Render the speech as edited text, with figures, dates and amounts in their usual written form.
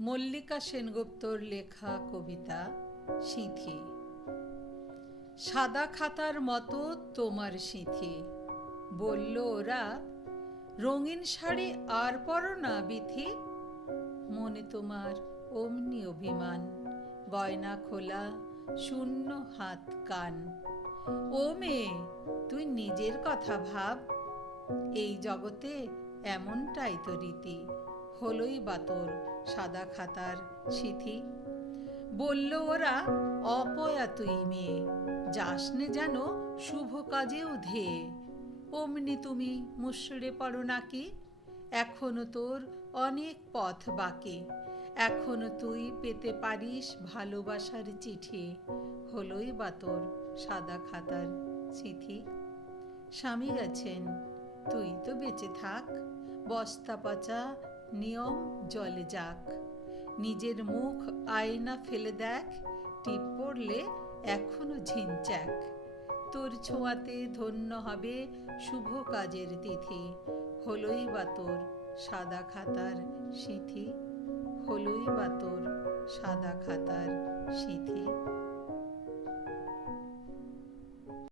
মল্লিকা সেনগুপ্তর লেখা কবিতা সিঁথি। সাদা খাতার মতো তোমার সিঁথি, বলল ওরা, রঙিন শাড়ি আর পরো না বিথি। মনে তোমার অমনি অভিমান, গয়না খোলা, শূন্য হাত কান। ও মেয়ে, তুই নিজের কথা ভাব, এই জগতে এমনটাই তো রীতি। হলোই বা তোর সাদা খাতার সিঁথি। বলল ওরা, অপয়া তুই মেয়ে, যাসনে যেন শুভ কাজেও ধেয়ে। অমনি তুমি মুষড়ে পড়ো নাকি, এখনো তোর অনেক পথ বাকি। এখনো তুই পেতে পারিস ভালোবাসার চিঠি। হলোই বা তোর সাদা খাতার সিঁথি। স্বামী গেছেন, তুই তো বেঁচে থাক, বস্তা পচা নিয়ম জলে যাক। নিজের মুখ আয়না ফেলে দেখ, টিপ পড়লে এখনো ঝিনচ্যাক। তোর ছোঁয়াতে ধন্য হবে শুভ কাজের তিথি। হলোই বা তোর সাদা খাতার সিঁথি। হলোই বা তোর সাদা খাতার সিঁথি।